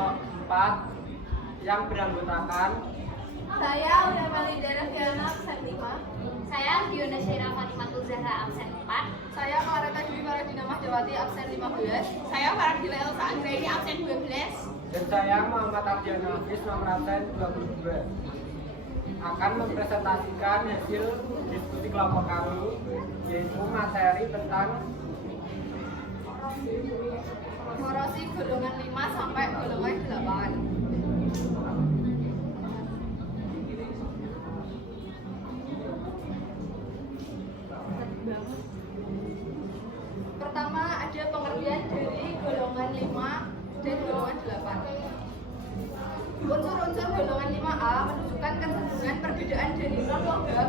kelompok 4 yang beranggotakan Saya Uda Melida Diana absen 5. Saya Diona Syaira Fatimatul Zahra absen 4. Saya Clareta Dwi Faradina Mahjawati absen 15. Saya Faradila Elsa Anggraini absen 12. dan saya Muhammad Ardiana Hafiz nomor absen 22 akan mempresentasikan hasil diskusi kelompok kami, yaitu materi tentang Korosi golongan 5 sampai golongan 8. Pertama ada pengertian dari golongan 5 dan golongan 8. Unsur-unsur golongan 5A menunjukkan kecenderungan perbedaan dari non-logam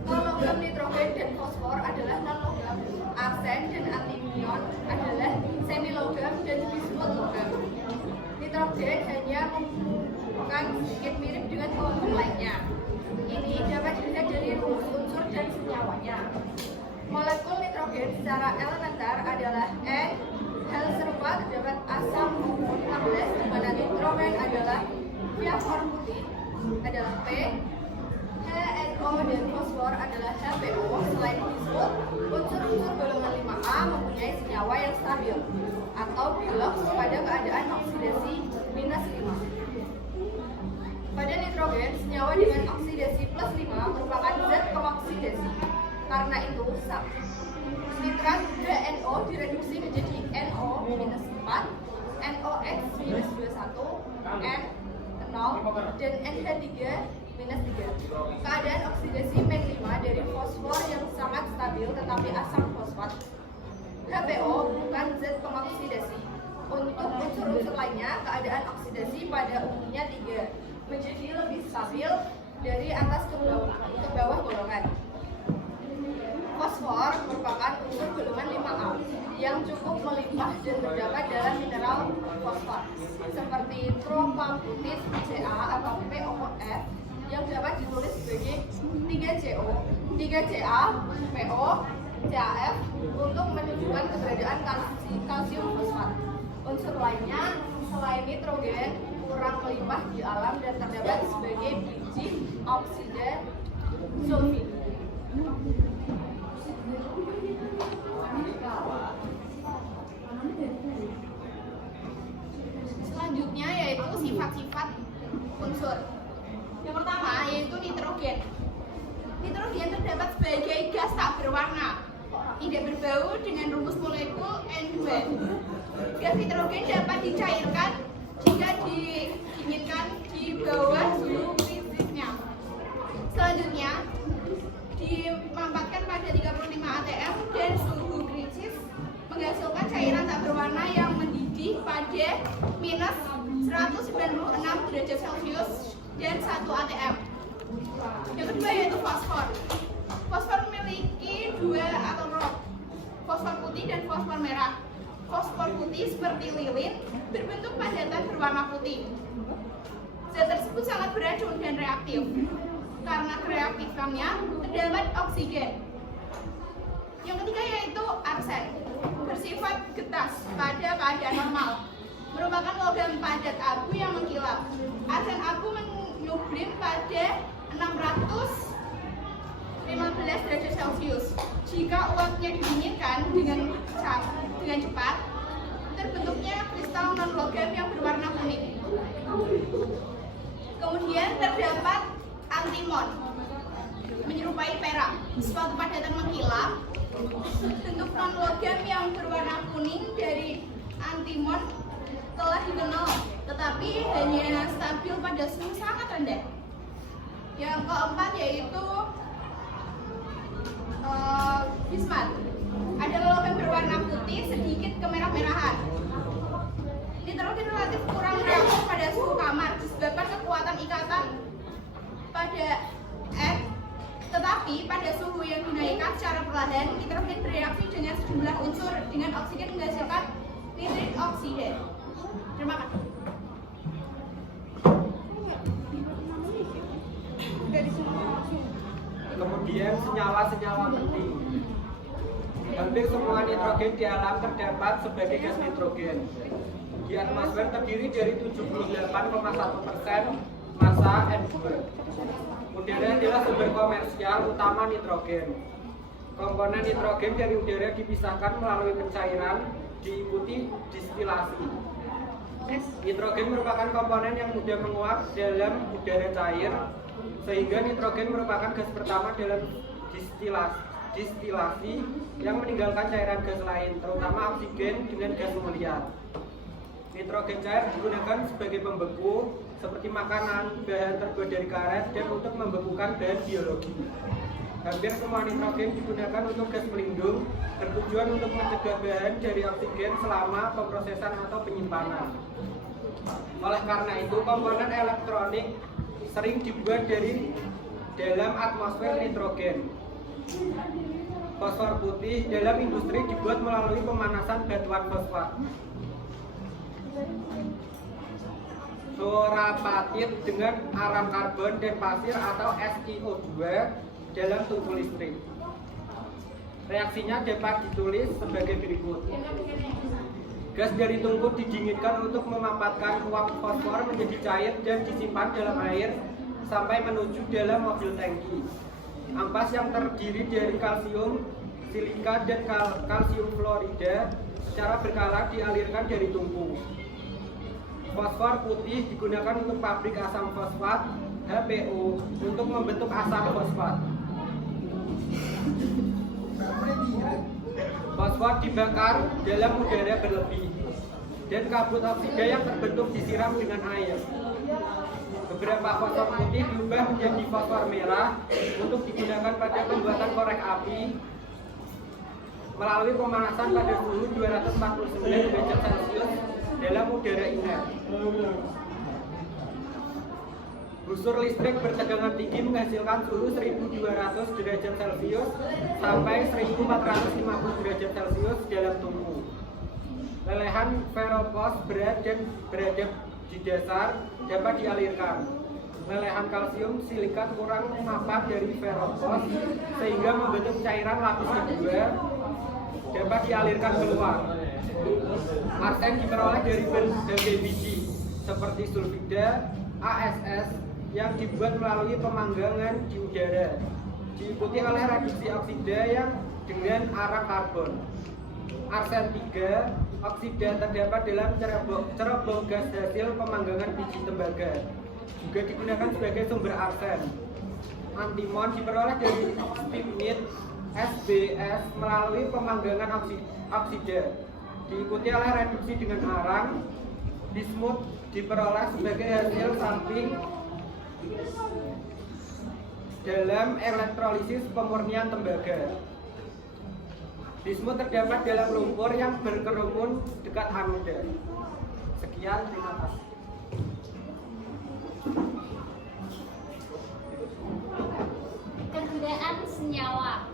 ke logam nitrogen dan fosfor adalah non-logam, arsen dan antimion adalah semilogam dan bismut logam. Nitrogen hanya menunjukkan sedikit mirip dengan kelompok lainnya. Ini dapat dilihat dari rumus unsur dan senyawanya. Molekul nitrogen secara elementer adalah N. Hal serupa terdapat asam 16 di mana nitrogen adalah fosfor putih adalah P. HNO dan fosfor adalah HPO. Selain bismut, unsur-unsur golongan 5A mempunyai senyawa yang stabil atau belok pada keadaan oksidasi -5. Pada nitrogen, senyawa dengan oksidasi +5 merupakan zat pengoksidasi. Karena itu, nitrat HNO direduksi menjadi NO-4, NOx-21, N0, dan NH3-3. Keadaan oksidasi -5 dari fosfor yang sangat stabil tetapi asam fosfat. HPO bukan zat pengoksidasi. Untuk unsur-unsur lainnya, keadaan oksidasi pada umumnya 3, menjadi lebih stabil dari atas ke bawah golongan. Fosfor merupakan unsur golongan 5A yang cukup melimpah dan terdapat dalam mineral fosfor seperti propamputid Ca atau POF yang dapat ditulis sebagai 3CO, 3Ca, PO, CaF untuk menunjukkan keberadaan kalsium fosfat. Unsur lainnya selain nitrogen kurang melimpah di alam dan terdapat sebagai biji oksida sulfit. Selanjutnya yaitu sifat-sifat unsur. Yang pertama yaitu nitrogen. Nitrogen terdapat sebagai gas tak berwarna, tidak berbau dengan rumus molekul N2. Gas nitrogen dapat dicairkan jika diinginkan di bawah suhu krisisnya. Selanjutnya dimampatkan pada 35 atm dan suhu krisis menghasilkan cairan tak berwarna yang mendidih pada -196 derajat Celcius dan 1 atm. Yang kedua yaitu fosfor. Fosfor memiliki 2 atom roh, fosfor putih dan fosfor merah. Fosfor putih seperti lilin berbentuk padatan berwarna putih. Zat tersebut sangat beracun dan reaktif. Karena kereaktifannya terdapat oksigen. Yang ketiga yaitu arsen, bersifat getas pada keadaan normal, merupakan logam padat abu yang mengkilap. Arsen abu menyublim pada 615 derajat Celcius. Jika uapnya didinginkan dengan cepat, terbentuknya kristal non logam yang berwarna kuning. Kemudian terdapat antimon, menyerupai perak, suatu padatan mengkilap. Bentuk non logam yang berwarna kuning dari antimon telah dikenal, tetapi hanya stabil pada suhu sangat rendah. Yang keempat yaitu bismut, adalah logam berwarna putih sedikit kemerah-merahan. Nitrogen relatif kurang reaktif pada suhu kamar disebabkan kekuatan ikatan pada F, tetapi pada suhu yang dinaikkan secara perlahan, nitrogen bereaksi dengan sejumlah unsur dengan oksigen menghasilkan nitrit oksida. Terima kasih. kemudian senyawa-senyawa penting. Hampir semua nitrogen di alam terdapat sebagai gas nitrogen. di atmosfer terdiri dari 78,1% massa N2. Udara adalah sumber komersial utama nitrogen. Komponen nitrogen dari udara dipisahkan melalui pencairan diikuti distilasi. Nitrogen merupakan komponen yang mudah menguap dalam udara cair, sehingga nitrogen merupakan gas pertama dalam distilasi yang meninggalkan cairan gas lain, terutama oksigen dengan gas meliat. Nitrogen cair digunakan sebagai pembeku seperti makanan, bahan terbuat dari karet, dan untuk membekukan bahan biologi. Hampir semua nitrogen digunakan untuk gas pelindung, bertujuan untuk mencegah bahan dari oksigen selama pemrosesan atau penyimpanan. Oleh karena itu, komponen elektronik sering dibuat dari dalam atmosfer nitrogen. Fosfor putih dalam industri dibuat melalui pemanasan batuan fosfat. Sorapatit dengan arang karbon dan pasir atau SiO2 dalam tungku listrik. Reaksinya dapat ditulis sebagai berikut. Gas dari tungku didinginkan untuk memampatkan uap fosfor menjadi cair dan disimpan dalam air sampai menuju dalam mobil tangki. Ampas yang terdiri dari kalsium, silika, dan kalsium fluorida secara berkala dialirkan dari tungku. Fosfor putih digunakan untuk pabrik asam fosfat HPO untuk membentuk asam fosfat. Fosfor dibakar dalam udara berlebih dan kabut oksida yang terbentuk disiram dengan air. Beberapa fosfor putih diubah menjadi fosfor merah untuk digunakan pada pembuatan korek api melalui pemanasan pada suhu 249 derajat Celcius dalam udara inert. Busur listrik bertegangan tinggi menghasilkan suhu 1200 derajat Celcius sampai 1450 derajat Celcius dalam tungku. Lelehan ferropos berat dan berada di dasar dapat dialirkan. Lelehan kalsium silikat kurang mapat dari ferropos sehingga membentuk cairan lapis kedua dapat dialirkan keluar. Arsen diperoleh dari berbagai biji seperti sulfida, ASS yang dibuat melalui pemanggangan di udara, diikuti oleh reduksi oksida yang dengan arang karbon. Arsen 3 oksida terdapat dalam ceroboh gas hasil pemanggangan biji tembaga, juga digunakan sebagai sumber arsen. Antimon diperoleh dari stibnit SBS melalui pemanggangan oksida, diikuti oleh reduksi dengan arang. Bismut diperoleh sebagai hasil samping dalam elektrolisis pemurnian tembaga. Bismut terdapat dalam lumpur yang berkerumun dekat anoda. Sekian, terima kasih. Kegunaan senyawa.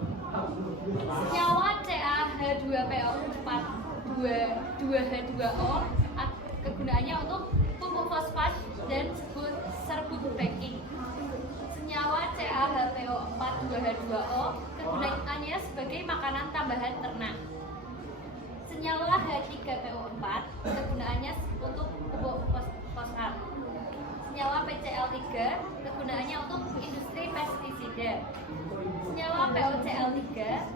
Senyawa CaH2PO4 2H2O kegunaannya untuk pupuk fosfat dan serbuk baking. Senyawa CaH2PO4 2H2O kegunaannya sebagai makanan tambahan ternak. Senyawa H3PO4 kegunaannya untuk pupuk fosfat. Senyawa PCl3 kegunaannya untuk industri pestisida. Senyawa POCl3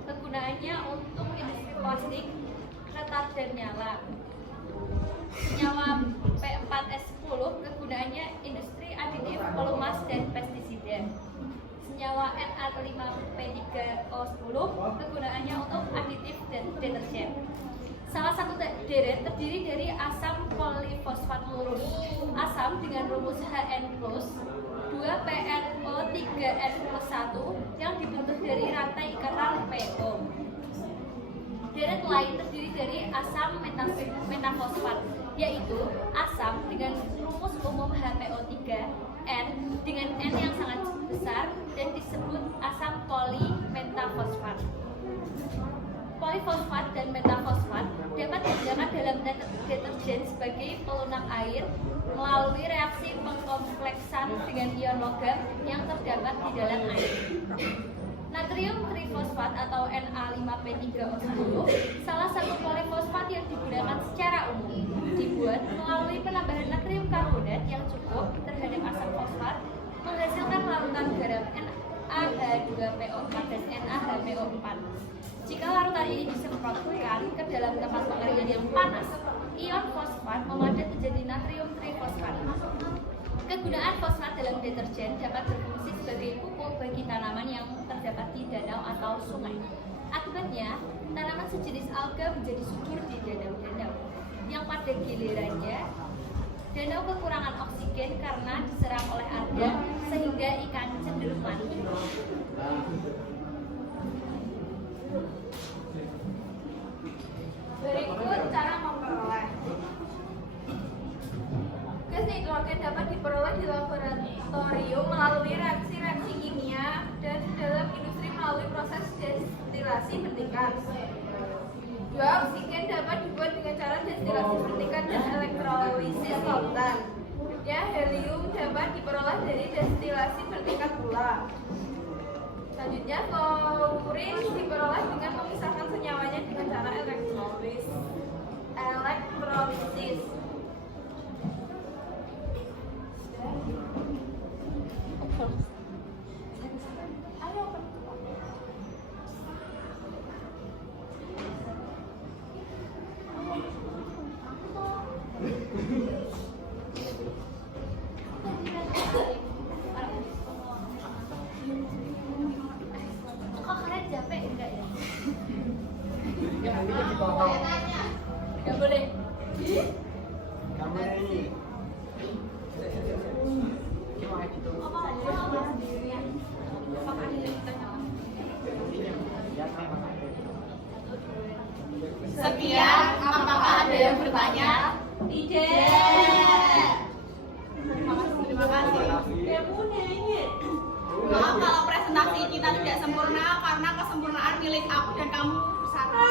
kegunaannya untuk industri plastik, retardan nyala. Senyawa P4S10 kegunaannya industri aditif, pelumas, dan pestisida. Senyawa Na5P3O10 kegunaannya untuk aditif dan deterjen. Salah satu deret terdiri dari asam polifosfat lurus. Asam dengan rumus Hn+, 2PNO3N+1 yang dibentuk dari rantai ikatan PO. Deret lain terdiri dari asam metafosfat, yaitu asam dengan rumus umum HPO3N dengan N yang sangat besar dan disebut asam polimetafosfat. Polifosfat dan metafosfat dapat digunakan dalam deterjen sebagai pelunak air melalui reaksi pengkompleksan dengan ion logam yang terdapat di dalam air. Natrium trifosfat atau Na5P3O10 salah satu polifosfat yang digunakan secara umum, dibuat melalui penambahan natrium karbonat yang cukup terhadap asam fosfat menghasilkan larutan garam NaH2PO4 dan NaHPO4. Jika larutan ini disemprotkan ke dalam tempat pengeringan yang panas, ion fosfat memadat menjadi natrium trifosfat. Kegunaan fosfat dalam deterjen dapat berfungsi sebagai pupuk bagi tanaman yang terdapat di danau atau sungai. Akibatnya, tanaman sejenis alga menjadi subur di danau-danau, yang pada gilirannya danau kekurangan oksigen karena diserang oleh alga sehingga ikan cenderung mati. Berikut cara memperoleh. Gas nitrogen dapat diperoleh di laboratorium melalui reaksi-reaksi kimia dan dalam industri melalui proses destilasi bentikan. Oksigen dapat dibuat dengan cara destilasi bentikan dan elektrolisis lautan. Helium dapat diperoleh dari destilasi bentikan pula. Selanjutnya, fluorin diperoleh dengan memisahkan senyawanya dengan cara elektrolisis. Kok kalian capek enggak ya? Enggak boleh. Kamu ini. Sekian, apakah ada yang bertanya? Tidak. Terima kasih. Maaf kalau presentasi kita tidak sempurna karena kesempurnaan milik aku dan kamu bersama.